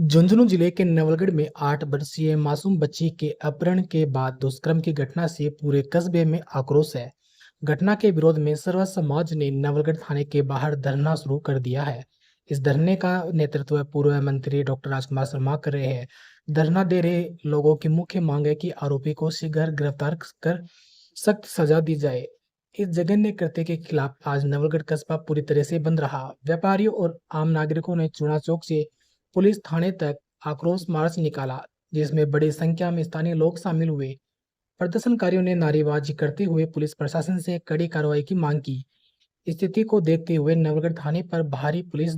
झुंझुनू जिले के नवलगढ़ में 8 वर्षीय मासूम बच्ची के अपहरण के बाद दुष्कर्म की घटना से पूरे कस्बे में आक्रोश है। घटना के विरोध में सर्व समाज ने नवलगढ़ थाने के बाहर धरना शुरू कर दिया है। इस धरने का नेतृत्व पूर्व मंत्री डॉक्टर राजकुमार शर्मा कर रहे हैं। धरना दे रहे लोगों की मुख्य मांग है कि आरोपी को शीघ्र गिरफ्तार कर सख्त सजा दी जाए। इस जघन्य कृत्य के खिलाफ आज नवलगढ़ कस्बा पूरी तरह से बंद रहा। व्यापारियों और आम नागरिकों ने चूना चौक से पुलिस थाने तक आक्रोश मार्च निकाला, जिसमें बड़ी संख्या में स्थानीय लोग शामिल हुए। प्रदर्शनकारियों ने नारेबाजी करते हुए पुलिस प्रशासन से कड़ी कार्रवाई की मांग की। स्थिति को देखते हुए नवलगढ़ थाने पर भारी पुलिस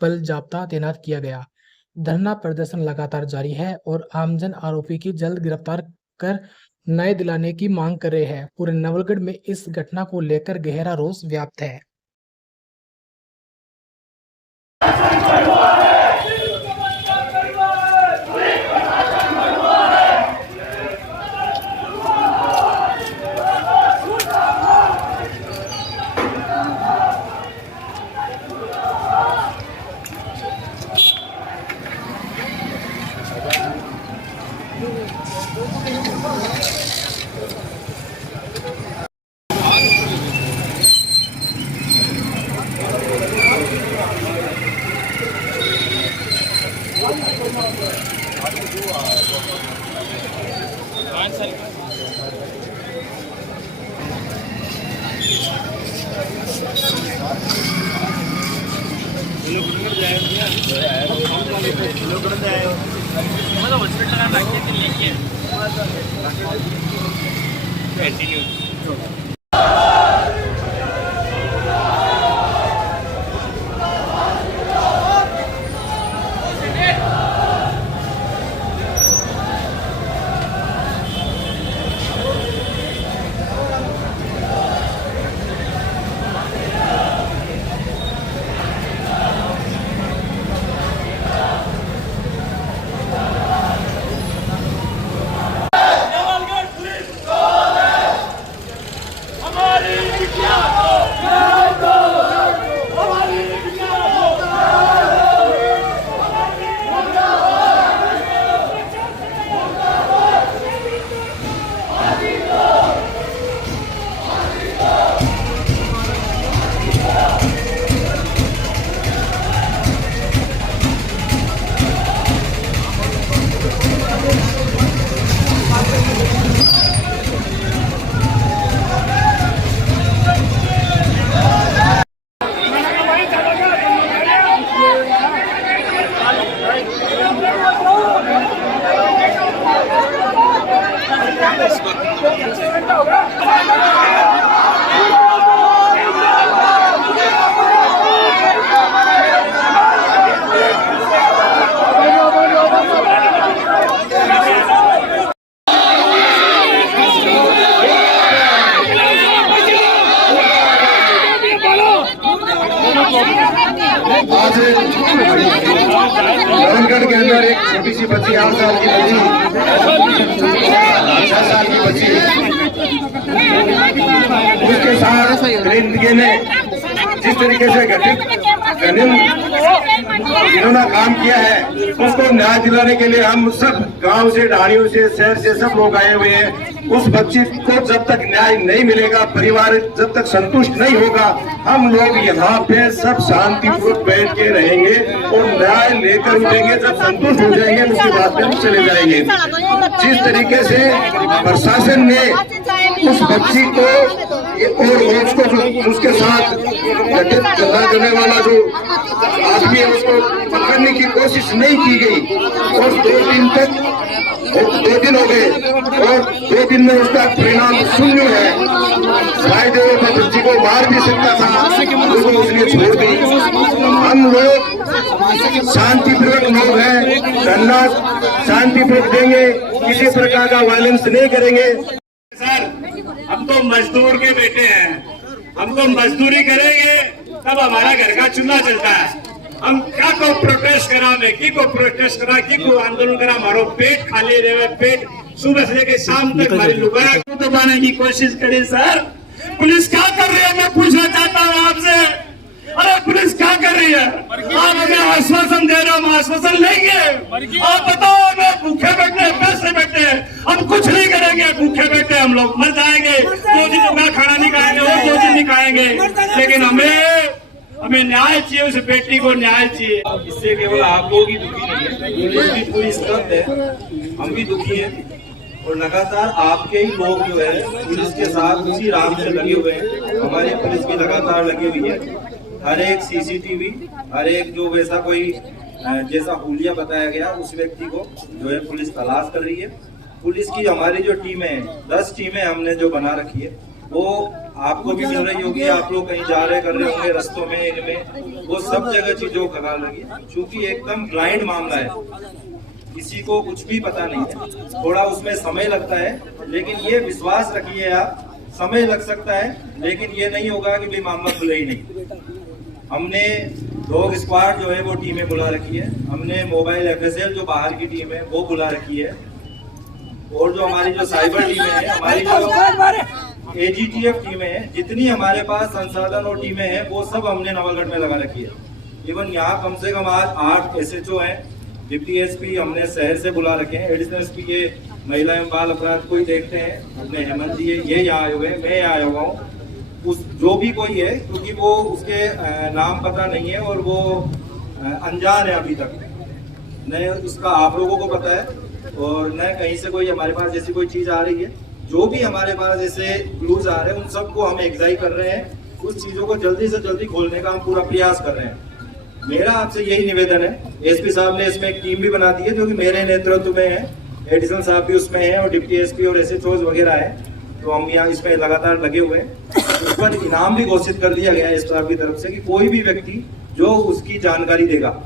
बल जाब्ता तैनात किया गया। धरना प्रदर्शन लगातार जारी है और आमजन आरोपी की जल्द गिरफ्तार कर न्याय दिलाने की मांग कर रहे हैं। पूरे नवलगढ़ में इस घटना को लेकर गहरा रोष व्याप्त है। आज नवलगढ़ के अंदर एक छोटी सी बच्ची 8 साल की बच्ची 6 साल की बच्ची उसके साथ क्रांतिज्ञ ने जिस तरीके से इन्होंने काम किया है उसको न्याय दिलाने के लिए हम सब गांव से, ढाणियों से, शहर से सब लोग आए हुए हैं। उस बच्ची को जब तक न्याय नहीं मिलेगा, परिवार जब तक संतुष्ट नहीं होगा, हम लोग यहाँ पे सब शांतिपूर्वक बैठ के रहेंगे और न्याय लेकर उठेंगे। जब संतुष्ट हो जाएंगे उसके बाद में हम चले जाएंगे। जिस तरीके से प्रशासन ने उस बच्ची को और उसको उसके साथ धंधा करने वाला जो आदमी है उसको पकड़ने की कोशिश नहीं की गई और 2 दिन हो गए और 2 दिन में उसका परिणाम शून्य है। शायद वो बच्ची को मार भी सकता था, उसको उसने छोड़ दी। हम लोग शांतिपूर्वक लोग हैं, धरना शांतिपूर्वक देंगे, किसी प्रकार का वायलेंस नहीं करेंगे। सर, हम तो मजदूर के बेटे हैं, हम तो मजदूरी करेंगे तब हमारा घर का चूल्हा चलता है। हम क्या को प्रोटेस्ट करा, मैं की को प्रोटेस्ट करा, की को आंदोलन करा, हमारो पेट खाली रहे, पेट सुबह से लेकर शाम तक हमारी लुगाया को दबाने की कोशिश करे। सर, पुलिस क्या कर रही है, मैं पूछना चाहता हूँ आपसे। अरे पुलिस क्या कर रही है? आप हमें आश्वासन दे रहे हो आश्वासन लेंगे? आप बताओ, हमें भूखे बैठे हैं, पैसे बैठे हैं, हम कुछ नहीं करेंगे, भूखे बैठे हम लोग मर जाएंगे, 2 दिन का खाना नहीं खाएंगे और 2 दिन नहीं खाएंगे, लेकिन हमें न्याय चाहिए, उस बेटी को न्याय चाहिए। इससे केवल आप लोग ही दुखी नहीं है, पुलिस भी पूरी स्तब्ध है, हम भी दुखी हैं और लगातार आपके ही लोग जो है पुलिस के साथ उसी राह से लगे हुए हैं। हमारी पुलिस भी लगातार लगी हुई है, हर एक सीसीटीवी, हर एक जो वैसा कोई जैसा हुलिया बताया गया उस व्यक्ति को जो है पुलिस तलाश कर रही है। पुलिस की हमारी जो टीमें हैं, 10 टीमें हमने जो बना रखी है, वो आपको भी मिल रही होगी, आप लोग कहीं जा रहे कर रहे होंगे रस्तों में, इनमें वो सब जगह चीजों को खंगाल लगी है। चूंकि एकदम ब्लाइंड मामला है, किसी को कुछ भी पता नहीं है, थोड़ा उसमें समय लगता है, लेकिन ये विश्वास रखिए आप, समय लग सकता है लेकिन ये नहीं होगा कि भाई मामला खुले ही नहीं। हमने डॉग स्क्वाड जो है वो टीमें बुला रखी है, हमने मोबाइल FSL जो बाहर की टीम है वो बुला रखी है, और जो हमारी जो साइबर टीमें हैं, हमारी जो AGTF टीमें हैं, जितनी हमारे पास संसाधन और टीमें हैं वो सब हमने नवलगढ़ में लगा रखी है। इवन यहाँ कम से कम आज 8 SHO हैं, डिप्टी SP हमने शहर से बुला रखे हैं, एडिशनल SP ये महिला एवं बाल अपराध को ही देखते हैं, अपने हेमंत जी ये यहाँ आए हुए हैं, मैं यहाँ आया हुआ हूँ, उस जो भी कोई है, क्योंकि वो उसके नाम पता नहीं है और वो अनजान है अभी तक, न उसका आप लोगों को पता है और न कहीं से कोई हमारे पास जैसी कोई चीज आ रही है। जो भी हमारे पास जैसे क्लूज आ रहे हैं उन सबको हम एग्जाइन कर रहे हैं, उस चीजों को जल्दी से जल्दी खोलने का हम पूरा प्रयास कर रहे हैं। मेरा आपसे यही निवेदन है, SP साहब ने इसमें एक टीम भी बना दी है जो कि मेरे नेतृत्व में है, एडिशनल साहब भी उसमें है और डिप्टी SP और SHOs वगैरह है, तो हम यहाँ इसमें लगातार लगे हुए हैं। उस पर इनाम भी घोषित कर दिया गया है SP साहब की तरफ से कि कोई भी व्यक्ति जो उसकी जानकारी देगा,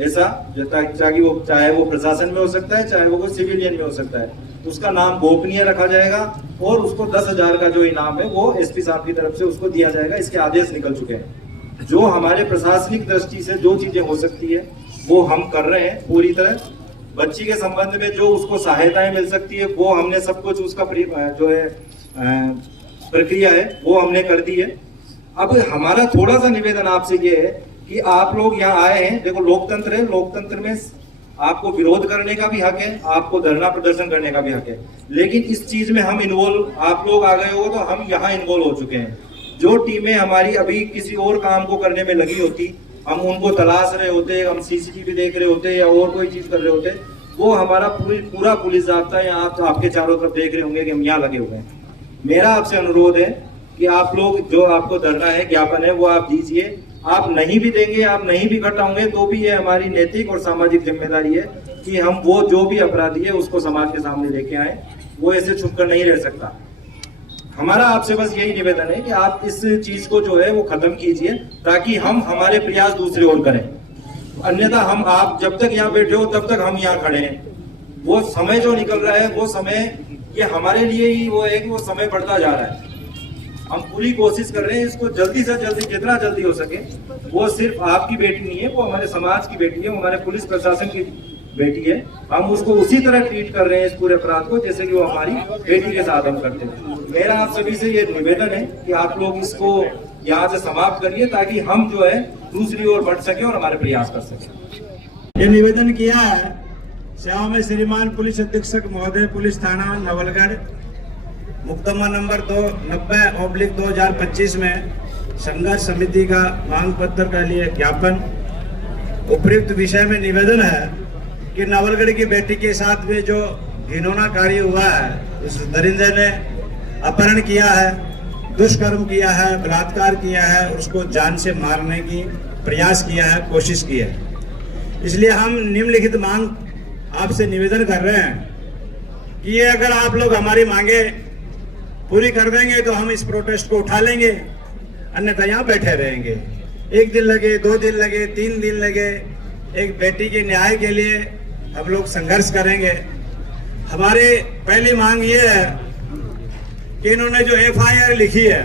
ऐसा ताकि वो चाहे वो प्रशासन में हो सकता है, चाहे वो सिविलियन में हो सकता है, उसका नाम गोपनीय रखा जाएगा और उसको 10,000 का जो इनाम है वो SP साहब की तरफ से उसको दिया जाएगा। इसके आदेश निकल चुके हैं। जो हमारे प्रशासनिक दृष्टि से जो चीजें हो सकती है वो हम कर रहे हैं पूरी तरह। बच्ची के संबंध में जो उसको सहायताएं मिल सकती है वो हमने सब कुछ उसका जो है प्रक्रिया है वो हमने कर दी है। अब हमारा थोड़ा सा निवेदन आपसे ये है कि आप लोग यहाँ आए हैं, देखो लोकतंत्र है, लोकतंत्र में आपको विरोध करने का भी हक है, आपको धरना प्रदर्शन करने का भी हक है, लेकिन इस चीज में हम इन्वॉल्व, आप लोग आ गए हो तो हम यहाँ इन्वॉल्व हो चुके हैं। जो टीमें हमारी अभी किसी और काम को करने में लगी होती, हम उनको तलाश रहे होते, हम CCTV देख रहे होते या और कोई चीज कर रहे होते, वो हमारा पूरा पुलिस जाब्ता है, आप आपके चारों तरफ देख रहे होंगे कि हम यहाँ लगे हुए हैं। मेरा आपसे अनुरोध है कि आप लोग जो आपको धरना है, ज्ञापन है, वो आप दीजिए। आप नहीं भी देंगे, आप नहीं भी घटाओगे तो भी ये हमारी नैतिक और सामाजिक जिम्मेदारी है कि हम वो जो भी अपराधी है उसको समाज के सामने लेके आए, वो ऐसे छुपकर नहीं रह सकता। हमारा आपसे बस यही निवेदन है कि आप इस चीज को जो है वो खत्म कीजिए ताकि हम हमारे प्रयास दूसरी ओर करें। अन्यथा हम, आप जब तक यहाँ बैठे हो तब तक हम यहाँ खड़े हैं। वो समय जो निकल रहा है वो समय ये हमारे लिए ही वो है कि वो समय बढ़ता जा रहा है। हम पूरी कोशिश कर रहे हैं इसको जल्दी से जल्दी, जितना जल्दी हो सके। वो सिर्फ आपकी बेटी नहीं है, वो हमारे समाज की बेटी है, वो हमारे पुलिस प्रशासन की बेटी है। हम उसको उसी तरह ट्रीट कर रहे हैं इस पूरे अपराध को जैसे कि वो हमारी बेटी के साथ हम करते हैं। मेरा आप सभी से ये निवेदन है कि आप लोग इसको यहाँ से समाप्त करिए ताकि हम जो है दूसरी ओर बढ़ सके और हमारे प्रयास कर सके। ये निवेदन किया है सेवा में श्रीमान पुलिस अधीक्षक महोदय, पुलिस थाना नवलगढ़, मुकदमा नंबर 290/2025 में संघर्ष समिति का मांग पत्र के लिए ज्ञापन। उपयुक्त विषय में निवेदन है कि नवलगढ़ की बेटी के साथ में जो घिनौना कार्य हुआ है, उस दरिंदे ने अपहरण किया है, दुष्कर्म किया है, बलात्कार किया है, उसको जान से मारने की प्रयास किया है, कोशिश की है। इसलिए हम निम्नलिखित मांग आपसे निवेदन कर रहे हैं कि ये अगर आप लोग हमारी मांगे पूरी कर देंगे तो हम इस प्रोटेस्ट को उठा लेंगे, अन्यथा यहाँ बैठे रहेंगे। 1 दिन लगे, 2 दिन लगे, 3 दिन लगे, एक बेटी के न्याय के लिए हम लोग संघर्ष करेंगे। हमारी पहली मांग ये है कि इन्होंने जो FIR लिखी है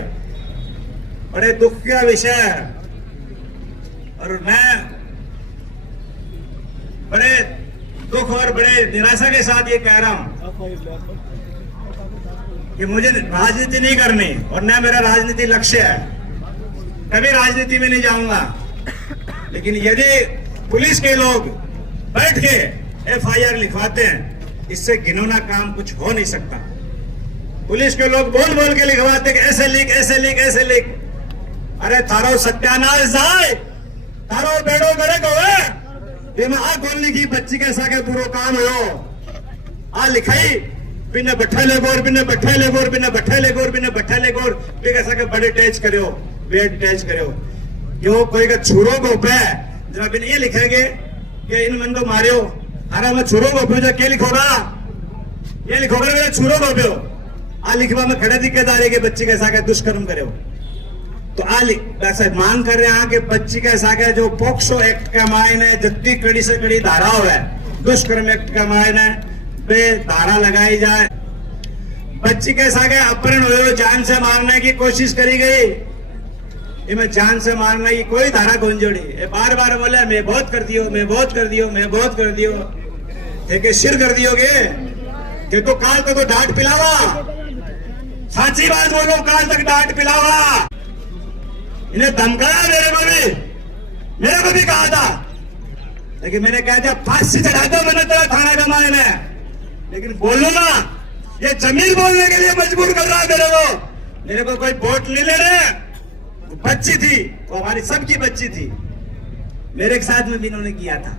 बड़े दुख का विषय है और मैं बड़े दुख और बड़े निराशा के साथ ये कह रहा हूं कि मुझे राजनीति नहीं करनी और न मेरा राजनीति लक्ष्य है, कभी राजनीति में नहीं जाऊंगा। लेकिन यदि पुलिस के लोग बैठ के FIR लिखवाते हैं, इससे घिनौना काम कुछ हो नहीं सकता। पुलिस के लोग बोल बोल के लिखवाते कि ऐसे लिख, ऐसे लिख, ऐसे लिख। अरे थारो सत्यानाश जाए, थारो बेड़ो करे को ये आ कौन लिखी बच्ची कैसा के पूरा काम हो आ लिखाई बिना बैठे गोर, बिना बैठे गोर, बिना बैठे गोर, बिना बैठे गोर भी कैसा के बड़े टैच करो, वेट टैच करो। क्यों कोई का छुरो को पे जरा बिन ये लिखेंगे कि इन मन को मारियो, अरे मैं छुरो को पे क्या लिखोगा, ये लिखोगा मेरा छुरो को पे आ लिखवा में खड़े दिक्कतदारी के बच्ची कैसा के दुष्कर्म करे। तो आ वैसे मांग कर रहे हैं कि बच्ची कैसा के जो पोक्सो एक्ट का मायने जितनी कड़ी से कड़ी धारा है, दुष्कर्म एक्ट का मायने पे धारा लगाई जाए। बच्ची कैसा के अपहरण हुए, जान से मारने की कोशिश करी गई, इनमें जान से मारने की कोई धारा कौन जोड़ी। ये बार बार बोले मैं बहुत कर दियो, मैं बहुत कर दियो, मैं बहुत कर दियो, एक सिर कर दियोगे कि तो काल तक तो डांट पिलावा, साची बात बोलो, काल तक डांट पिलावा। इन्हें धमकाया मेरे को भी कहा था, लेकिन मैंने कहा था फांसी चढ़ा दो मैंने तेरा थाना का मायने, लेकिन बोलो ना, ये जमीन बोलने के लिए मजबूर कर रहा है मेरे को कोई वोट नहीं ले रहे। बच्ची थी वो हमारी सबकी बच्ची थी, मेरे साथ में भी इन्होंने किया था।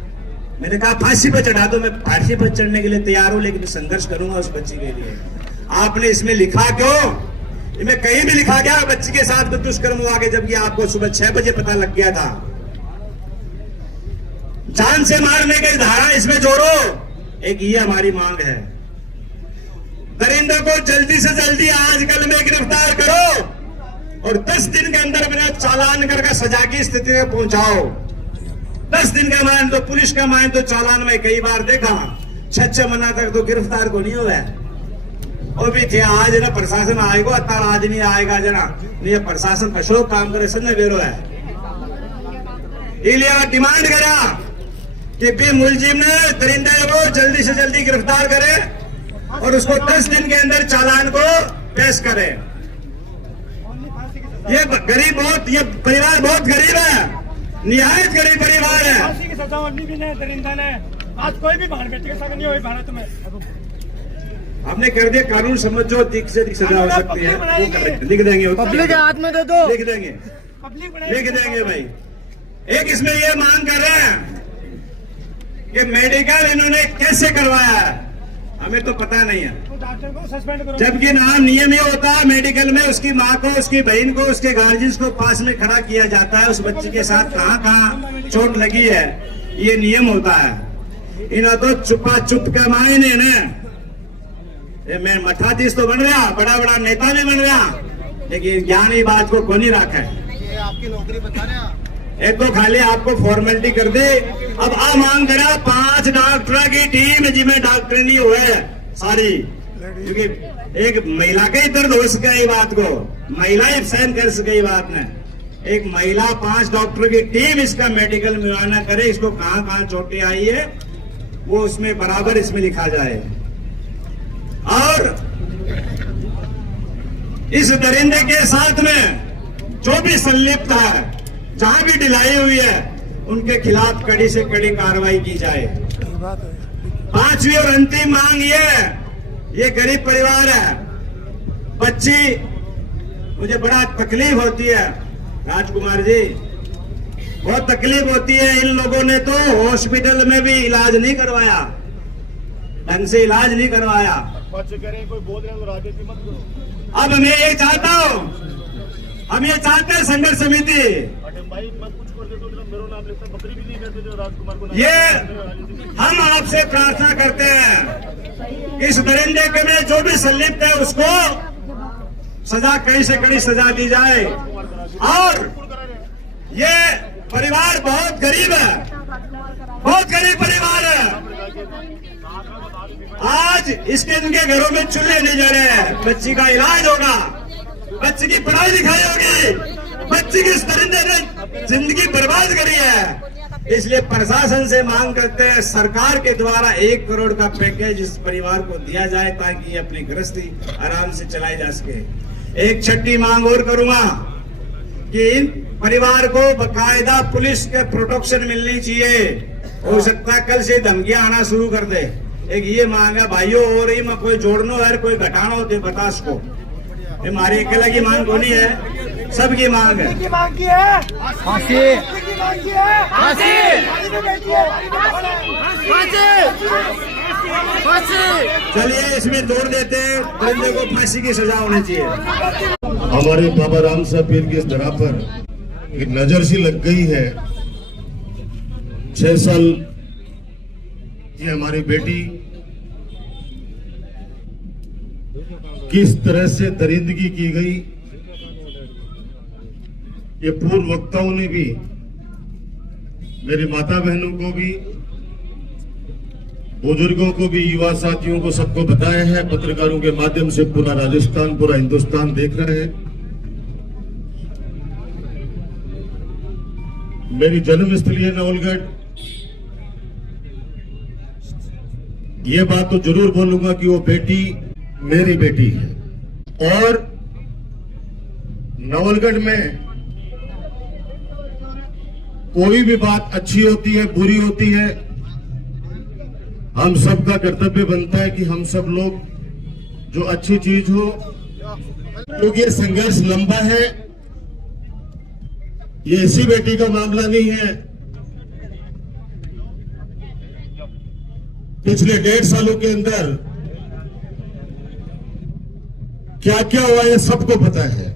मैंने कहा फांसी पर चढ़ा दो, मैं फांसी पर चढ़ने के लिए तैयार हूं, लेकिन संघर्ष करूंगा उस बच्ची के लिए। आपने इसमें लिखा क्यों, इसमें कहीं भी लिखा गया बच्ची के साथ में दुष्कर्म हुआ के, जबकि आपको सुबह 6 बजे पता लग गया था। जान से मारने की धारा इसमें जोड़ो, एक ये हमारी मांग है। दरिंदे को जल्दी से जल्दी आजकल में गिरफ्तार करो और 10 दिन के अंदर मेरा चालान करके सजा की स्थिति में पहुंचाओ। 10 दिन का मान तो पुलिस का मान तो चालान में कई बार देखा 6 महीना तक तो गिरफ्तार को नहीं हुआ। और भी थे आज ना प्रशासन आएगा, अतार आज नहीं आएगा जना, नहीं प्रशासन अशोक काम करे सन्ने बेरो है। इसलिए डिमांड करा कि बे मुलजिम ने दरिंदे को जल्दी से जल्दी गिरफ्तार करे और उसको 10 दिन के अंदर चालान को पेश करे। ये गरीब बहुत, ये परिवार बहुत गरीब है, निहायत गरीब परिवार है। फांसी की सजा होनी भी नहीं, दरिंदा ने आज कोई भी बहन बेटी के साथ नहीं हुई भारत में। हमने कर दिया कानून समझो, अधिक से अधिक सजा हो सकती है, वो कर रहे लिख देंगे, पब्लिक के हाथ में दे दो, लिख देंगे, लिख देंगे भाई। एक इसमें ये मांग कर रहे हैं कि मेडिकल इन्होंने कैसे करवाया है, हमें तो पता नहीं है। डॉक्टर को सस्पेंड करो, जबकि नाम नियम ये होता है मेडिकल में उसकी माँ को, उसकी बहन को, उसके गार्जियंस को पास में खड़ा किया जाता है, उस बच्चे के साथ कहाँ कहाँ चोट लगी है ये नियम होता है। इन्हें तो चुपा चुप के मायने ने मैं मठाधीश तो बन रहा, बड़ा बड़ा नेता भी बन रहा, लेकिन ज्ञान ही बात को कौन ही रखा है। आपकी नौकरी बता रहे एक तो खाली आपको फॉर्मेलिटी कर दे। अब आ मांग करा 5 डॉक्टर की टीम जिसमें डॉक्टर नहीं हुए सारी, क्योंकि एक महिला का ही दर्द हो सका ये बात को, महिला ही सहन कर सके बात ने। एक महिला 5 डॉक्टर की टीम इसका मेडिकल मुआयना करे, इसको कहाँ कहाँ चोटें आई है वो उसमें बराबर इसमें लिखा जाए। और इस दरिंदे के साथ में जो भी संलिप्त है, जहां भी ढिलाई हुई है, उनके खिलाफ कड़ी से कड़ी कार्रवाई की जाए। 5वीं और अंतिम मांग ये गरीब परिवार है, बच्ची, मुझे बड़ा तकलीफ होती है राजकुमार जी, बहुत तकलीफ होती है। इन लोगों ने तो हॉस्पिटल में भी इलाज नहीं करवाया, ढंग से इलाज नहीं करवाया। बच्चे कह रहे हैं कोई बोल रहे हैं तो राजनीति मत करो। अब मैं ये चाहता हूं, हम ये चाहते हैं संघर्ष समिति भाई मत कुछ कर दे तो मेरा नाम लेता, बकरी भी नहीं करते जो राजकुमार को। ये हम आपसे प्रार्थना करते हैं इस दरिंदे के में जो भी संलिप्त है उसको सजा, कड़ी से कड़ी सजा दी जाए। और ये परिवार बहुत गरीब है, बहुत गरीब परिवार है। आज इसके इनके घरों में चूल्हे नहीं जल रहे हैं, बच्ची का इलाज होगा, बच्ची की पढ़ाई लिखाई होगी, बच्ची की इस दरिंदे ने जिंदगी बर्बाद करी है। इसलिए प्रशासन से मांग करते हैं सरकार के द्वारा 1 करोड़ का पैकेज इस परिवार को दिया जाए ताकि ये अपनी गृहस्थी आराम से चलाई जा सके। एक छठी मांग और करूंगा कि इन परिवार को बकायदा पुलिस के प्रोटेक्शन मिलनी चाहिए हो सकता है कल से धमकियां आना शुरू कर दे। एक ये मांग है भाइयों, हो रही में कोई जोड़नो है कोई घटाना होते बता सको। ये हमारी अकेला की मांग को नहीं है, सबकी मांग है। की मांग की है फांसी, की मांग की है फांसी, चलिए इसमें जोड़ देते हैं, बंदे को फांसी की सजा होनी चाहिए। हमारे बाबा राम साहब पीर की इस धरा पर एक नजर सी लग गई है। 6 साल की हमारी बेटी किस तरह से दरिंदगी की गई, ये पूर्व वक्ताओं ने भी, मेरी माता बहनों को भी, बुजुर्गों को भी, युवा साथियों को, सबको बताया है। पत्रकारों के माध्यम से पूरा राजस्थान, पूरा हिंदुस्तान देख रहे हैं। मेरी जन्मस्थली है नवलगढ़। ये बात तो जरूर बोलूंगा कि वो बेटी मेरी बेटी है। और नवलगढ़ में कोई भी बात अच्छी होती है, बुरी होती है, हम सबका कर्तव्य बनता है कि हम सब लोग जो अच्छी चीज हो, क्योंकि ये संघर्ष लंबा है। ये इसी बेटी का मामला नहीं है। पिछले 1.5 सालों के अंदर क्या क्या हुआ ये सबको पता है।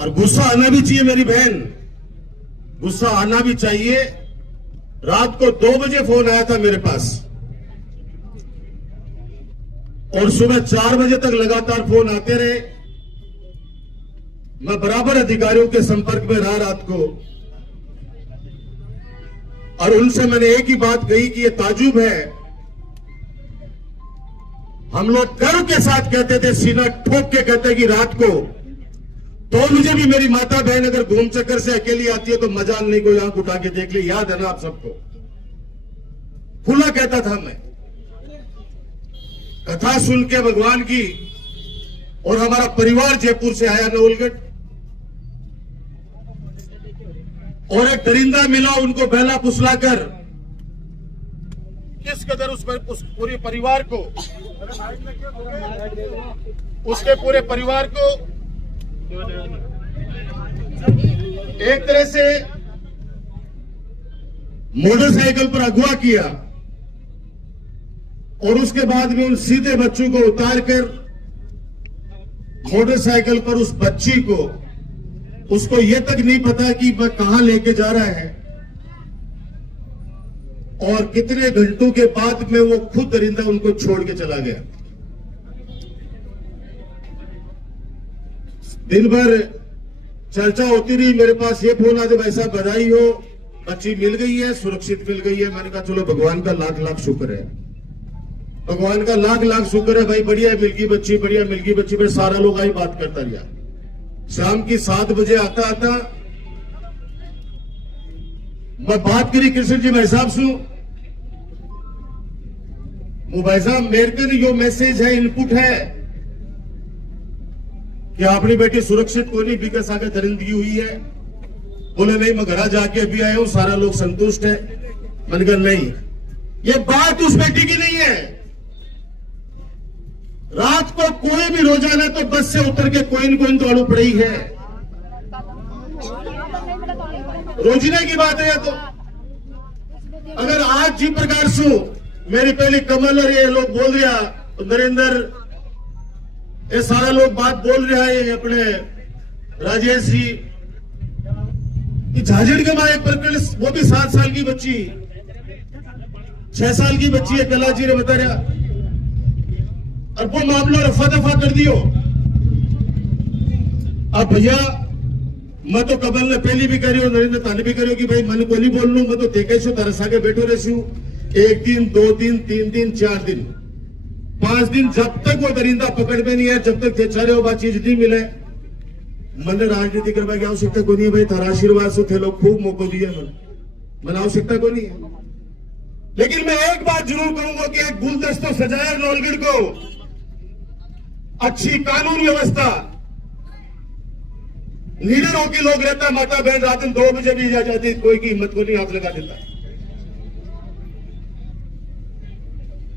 और गुस्सा आना भी चाहिए मेरी बहन, गुस्सा आना भी चाहिए। रात को 2 बजे फोन आया था मेरे पास और सुबह 4 बजे तक लगातार फोन आते रहे। मैं बराबर अधिकारियों के संपर्क में रहा रात को, और उनसे मैंने एक ही बात कही कि ये ताजुब है। हम लोग गर्व के साथ कहते थे, सीना ठोक के कहते कि रात को 2 बजे भी मेरी माता बहन अगर घूम चक्कर से अकेली आती है तो मजाल नहीं, कोई आंख उठा के देख ली। याद है ना आप सबको? खुला कहता था मैं। कथा सुन के भगवान की, और हमारा परिवार जयपुर से आया नवलगढ़, और एक दरिंदा मिला, उनको बहला फुसलाकर किस कदर उस पूरे परिवार को, उसके पूरे परिवार को एक तरह से मोटरसाइकिल पर अगवा किया, और उसके बाद में उन सीधे बच्चों को उतारकर मोटरसाइकिल पर उस बच्ची को, उसको यह तक नहीं पता कि वह कहां लेके जा रहा है, और कितने घंटों के बाद में वो खुद दरिंदा उनको छोड़ के चला गया। दिन भर चर्चा होती रही, मेरे पास ये फोन आते, भाई साहब बधाई हो, बच्ची मिल गई है, सुरक्षित मिल गई है। मैंने कहा चलो भगवान का लाख लाख शुक्र है, भगवान का लाख लाख शुक्र है भाई, बढ़िया मिल गई बच्ची, बढ़िया मिल गई बच्ची। फिर सारा लोग आई बात करता रहा। शाम की 7 बजे आता मैं बात करी कृष्ण जी भाई साहब से, भाई साहब मेरे को जो मैसेज है, इनपुट है कि अपनी बेटी सुरक्षित को नहीं, बिकस आगे दरिंदगी हुई है। बोले नहीं, मैं घर जाके अभी आया हूं, सारा लोग संतुष्ट है। मैंने कहा नहीं, ये बात उस बेटी की नहीं है। रात को कोई भी रोजाना तो बस से उतर के कोई न कोई दौड़ू पड़ी है, रोजीना की बात है। तो अगर आज जी प्रकार से मेरी पहली कमल और ये लोग बोल रहा, तो नरेंद्र, ये सारा लोग बात बोल रहा है, अपने राजेश जी झाझड़ के माँ एक प्रकरण, वो भी 7 साल की बच्ची, 6 साल की बच्ची है, कला जी ने बता रहा, और वो मामला रफा दफा कर दियो। अब भैया मैं तो कबल ने पहली भी करी, नरेंद्र ताने भी करियो कि भाई मन को नहीं बोल लू, मैं तो देखे सो तरसा के बैठो रही हूं। 1 दिन 2 दिन 3 दिन 4 दिन 5 दिन, जब तक वो दरिंदा पकड़ में नहीं है, जब तक बेचारे वो बात चीज नहीं मिले, मैंने राजनीति करवा की आवश्यकता को नहीं है भाई। थारा आशीर्वाद से थे लोग खूब मौको दिए, मैंने आवश्यकता को नहीं है। लेकिन मैं एक बात जरूर कहूंगा कि एक गुलदस्ता सजाया नवलगढ़ को, अच्छी कानून व्यवस्था, लीडर होकर लोग रहता, माता बहन रात 2 बजे भी जा जाती, कोई की हिम्मत को नहीं हाथ लगा देता।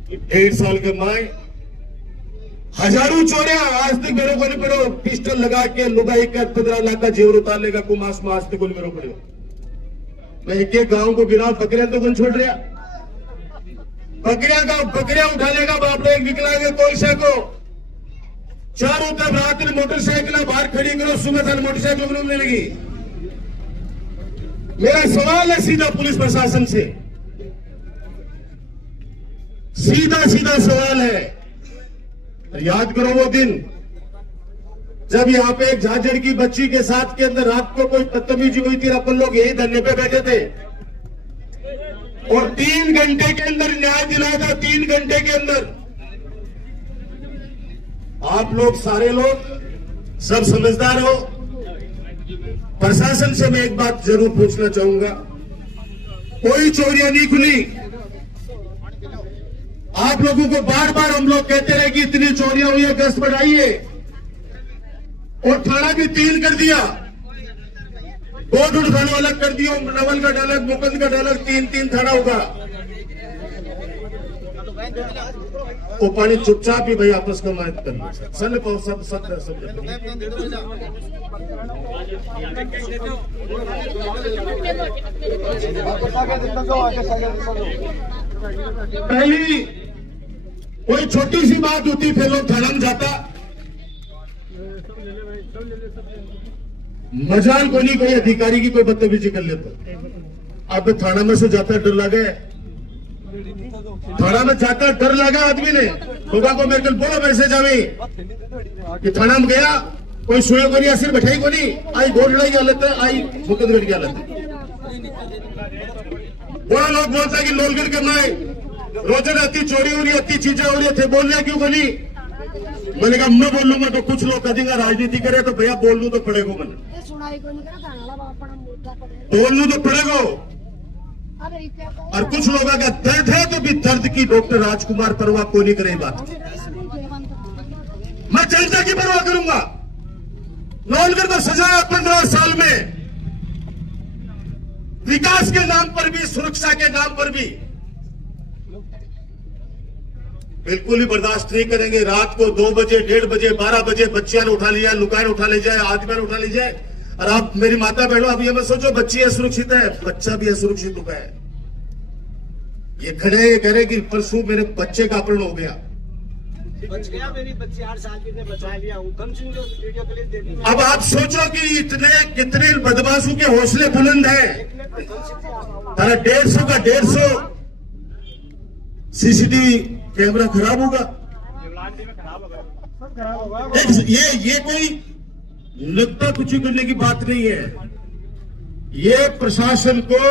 1.5 साल के माए, हजारों चोरियां आज तक मेरे को नहीं पड़ो, पिस्टल लगा के लुगाई कर 15 लाख का जेवर उतार लेगा कुमास में, आज तक को मेरे पड़े। मैं एक एक गांव को बिना बकरियां तो कौन छोड़ रहा, बकरियां उठा लेगा बाप एक विकलांग कोलसे को, चारों तरफ रात में मोटरसाइकिल बाहर खड़ी करो, सुबह तक मोटरसाइकिल घूमने लगी। मेरा सवाल है सीधा पुलिस प्रशासन से, सीधा सवाल है, याद करो वो दिन जब यहाँ पे एक झाझड़ की बच्ची के साथ के अंदर रात को कोई बदतमीजी हुई थी, अपन लोग यही धरने पे बैठे थे और 3 घंटे के अंदर न्याय दिलाया था, 3 घंटे के अंदर। आप लोग सारे लोग सब समझदार हो। प्रशासन से मैं एक बात जरूर पूछना चाहूंगा, कोई चोरियां नहीं खुली। आप लोगों को बार बार हम लोग कहते रहे कि इतनी चोरियां हुई है, गश्त बढ़ाइए, और थाना भी 3 कर दिया, 2 थाना अलग कर दिया, नवलगढ़ अलग, मुकुंदगढ़ अलग, 3 थाना होगा। वो पानी चुपचाप ही भाई आपस में मायत कर सब पहली कोई छोटी सी बात होती फिर लोग थाना में जाता, मजाल को नहीं कोई अधिकारी की कोई बदतमीजी कर लेता। अब थाना में से जाता डर लगा, थाना में जाता डर लगा आदमी ने, होगा को मेरे को बोलो मैसेज आवे कि थाना में गया कोई सोए को नहीं, सिर बैठाई को नहीं, आई गोलड़ा की हालत है, आई मुकदगढ़ की हालत है। बड़ा लोग बोलता है कि लोलगढ़ के माए रोजाना अति चोरी हो रही, अति चीजें हो रही थे, बोल रहे क्यों को नहीं? मैंने कहा मैं बोल लूंगा तो कुछ लोग कहेंगे राजनीति करे, तो भैया बोल लू तो पड़ेगा, मैंने बोल लू तो पड़ेगा। और कुछ लोगों का दर्द है तो भी दर्द की डॉक्टर राजकुमार परवाह को नहीं करे बात, मैं जनता की परवाह करूंगा। लोलगढ़ को सजाया 15 साल में, विकास के नाम पर भी, सुरक्षा के नाम पर भी, बिल्कुल ही बर्दाश्त नहीं करेंगे। रात को 2 बजे, 1:30 बजे, 12 बजे बच्चियां उठा लिया, लुकायन उठा ले जाए, आदमी उठा ले जाए। और आप मेरी माता बहनों, अब ये मत सोचो बच्ची असुरक्षित है, बच्चा भी असुरक्षित हुआ है। ये खड़े ये कह रहे कि परसों मेरे बच्चे का अपहरण हो गया, बच गया, मेरी बच्ची 8 साल की ने बचा लिया हूं, कम से कम वीडियो क्लिप दे दी। अब आप सोचो कि कितने बदमाशों के हौसले बुलंद हैं। तारा 150 का 150 सीसीटीवी कैमरा खराब होगा, ये कोई नुक्ता कुछ करने की बात नहीं है। ये प्रशासन को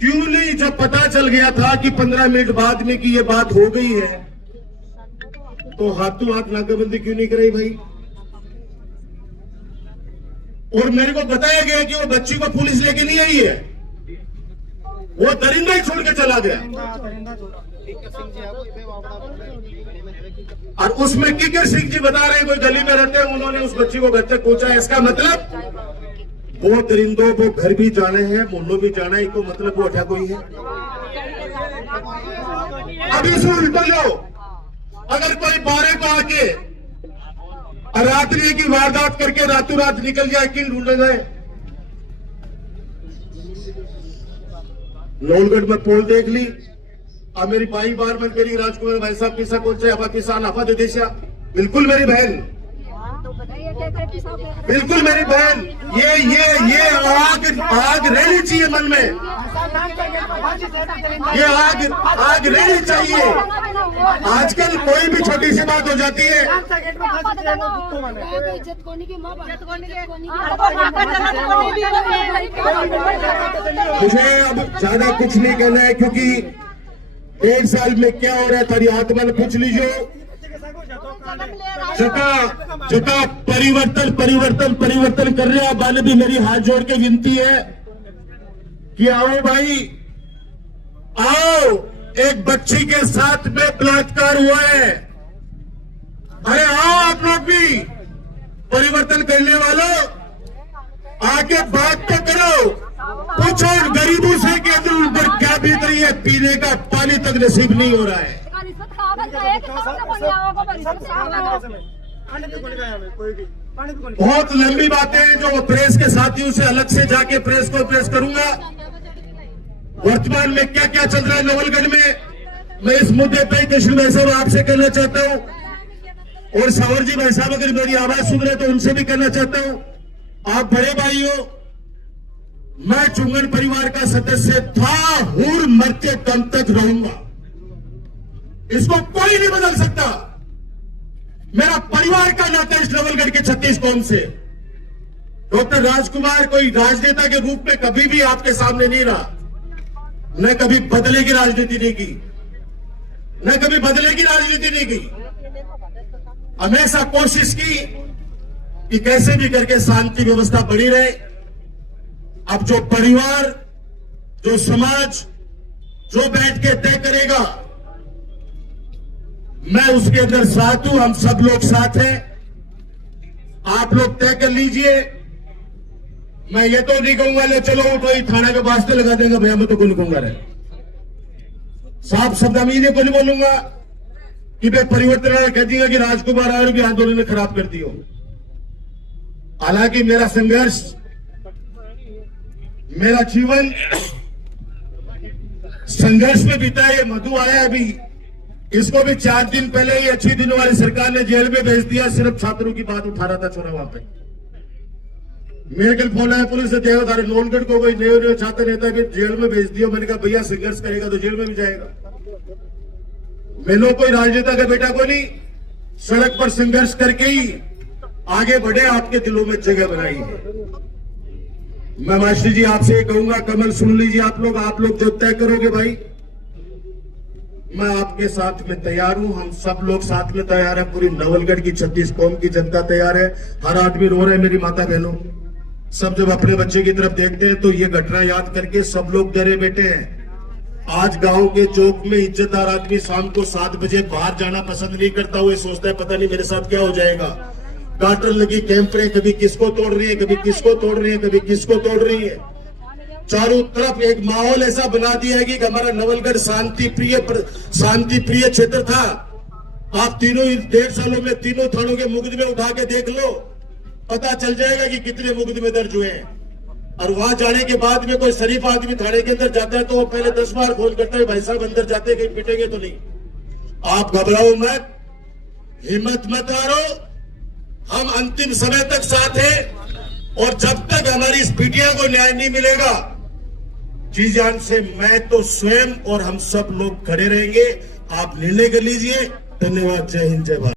क्यों नहीं, जब पता चल गया था कि 15 मिनट बाद में कि ये बात हो गई है, तो हाथों हाथ नाकाबंदी क्यों नहीं कराई भाई? और मेरे को बताया गया कि वो बच्ची को पुलिस लेके नहीं आई है, वो दरिंदा ही छोड़ के चला गया। और उसमें किकर सिंह जी बता रहे हैं कोई गली में रहते हैं, उन्होंने उस बच्ची को घर तक पहुंचाया। इसका मतलब वो दरिंदों को घर भी जाने हैं, मोहल्लों भी जाना है, तो मतलब वो अठा कोई है। अब इसे उल्टा लो, अगर कोई 12 को आके और रात्रि की वारदात करके रातों रात निकल जाए, किन ढूंढे गए? लोलगढ़ में पोल देख ली, अब मेरी भाई बार बंद करी, राजकुमार भाई साहब पिसा कौन से अफा किसान अफा दे देशा, बिल्कुल मेरी बहन, बिल्कुल मेरी बहन। ये आग रहनी चाहिए मन में, ये आग रहनी चाहिए। आजकल कोई भी छोटी सी बात हो जाती है, मुझे अब ज्यादा कुछ नहीं कहना है, क्योंकि 1.5 साल में क्या हो रहा है तारी आत्मा ने पूछ लीजिए। जता परिवर्तन कर रहे हैं। बाने भी मेरी हाथ जोड़ के विनती है कि आओ भाई, आओ, एक बच्ची के साथ में बलात्कार हुआ है, अरे आओ आप लोग भी परिवर्तन करने वालों, आके बात तो करो, पूछो गरीबों से कि अंदर उन पर क्या बीत रही ये पीने का पानी तक नसीब नहीं हो रहा है। बहुत लंबी बातें हैं जो प्रेस के साथियों से अलग से जाके प्रेस को प्रेस करूंगा। वर्तमान में क्या क्या चल रहा है नवलगढ़ में, मैं इस मुद्दे पे कृष्ण भाई साहब आपसे कहना चाहता हूं, और सावर जी भाई साहब अगर मेरी आवाज सुन रहे तो उनसे भी कहना चाहता हूं, आप बड़े भाई हो, मैं चुंगन परिवार का सदस्य था, हूर मरते दम तक रहूंगा, इसको कोई नहीं बदल सकता। मेरा परिवार का नाता इस नवलगढ़ के 36 कौम से। डॉक्टर राजकुमार कोई राजनेता के रूप में कभी भी आपके सामने नहीं रहा, न कभी बदले की राजनीति नहीं की, न कभी बदले की राजनीति नहीं की। हमेशा कोशिश की कि कैसे भी करके शांति व्यवस्था बनी रहे। अब जो परिवार, जो समाज, जो बैठ के तय करेगा, मैं उसके अंदर साथ हूं, हम सब लोग साथ हैं। आप लोग तय कर लीजिए। मैं ये तो नहीं कहूंगा ले चलो कोई थाना के वास्ते लगा देगा भैया, मैं तो कोई नहीं कहूंगा रे, साफ शब्द में ये को नहीं बोलूंगा कि भाई परिवर्तन कह दिया कि राजकुमार और भी आंदोलन ने खराब कर दियो। हालांकि मेरा संघर्ष, मेरा जीवन संघर्ष में बीता है। मधु आया अभी, इसको भी 4 दिन पहले ही अच्छी दिनों वाली सरकार ने जेल में भेज दिया, सिर्फ छात्रों की बात उठा रहा था छोरा वहां पे। मेरे कल फोन आया पुलिस से, देखो तारे नवलगढ़ को कोई नए छात्र नेता भी जेल में भेज दिया। मैंने कहा भैया संघर्ष करेगा तो जेल में भी जाएगा। मैं लोग कोई राजनेता का बेटा को नहीं, सड़क पर संघर्ष करके ही आगे बढ़े, आपके दिलों में जगह बनाई है। मैं मास्टर जी आपसे कहूंगा, कमल सुन लीजिए आप लोग जो तय करोगे भाई, मैं आपके साथ में तैयार हूं, हम सब लोग साथ में तैयार है। पूरी नवलगढ़ की 36 कौम की जनता तैयार है। हर आदमी रो रहे हैं, मेरी माता बहनों सब जब अपने बच्चे की तरफ देखते हैं तो ये घटना याद करके सब लोग डरे बैठे हैं। आज गांव के चौक में इज्जतदार आदमी शाम को 7 बजे बाहर जाना पसंद नहीं करता। वो सोचता है पता नहीं मेरे साथ क्या हो जाएगा। गाटर लगी कैंपरें, कभी किसको तोड़ रही है, कभी किसको तोड़ रही है, कभी किसको तोड़ रही है। चारों तरफ एक माहौल ऐसा बना दिया है कि हमारा नवलगढ़ शांति प्रिय क्षेत्र था। आप तीनों 1.5 सालों में तीनों थानों के मुकदमे उठा के देख लो, पता चल जाएगा कि कितने मुकदमे दर्ज हुए हैं। और वहां जाने के बाद में कोई शरीफ आदमी थाने के अंदर जाता है तो वो पहले 10 बार फोन करता है, भाई साहब अंदर जाते कहीं पिटेंगे तो नहीं। आप घबराओ मत, हिम्मत मत हारो, हम अंतिम समय तक साथ हैं। और जब तक हमारी इस बिटिया को न्याय नहीं मिलेगा, जी जान से मैं तो स्वयं और हम सब लोग खड़े रहेंगे। आप निर्णय कर लीजिए। धन्यवाद। जय हिंद, जय भारत।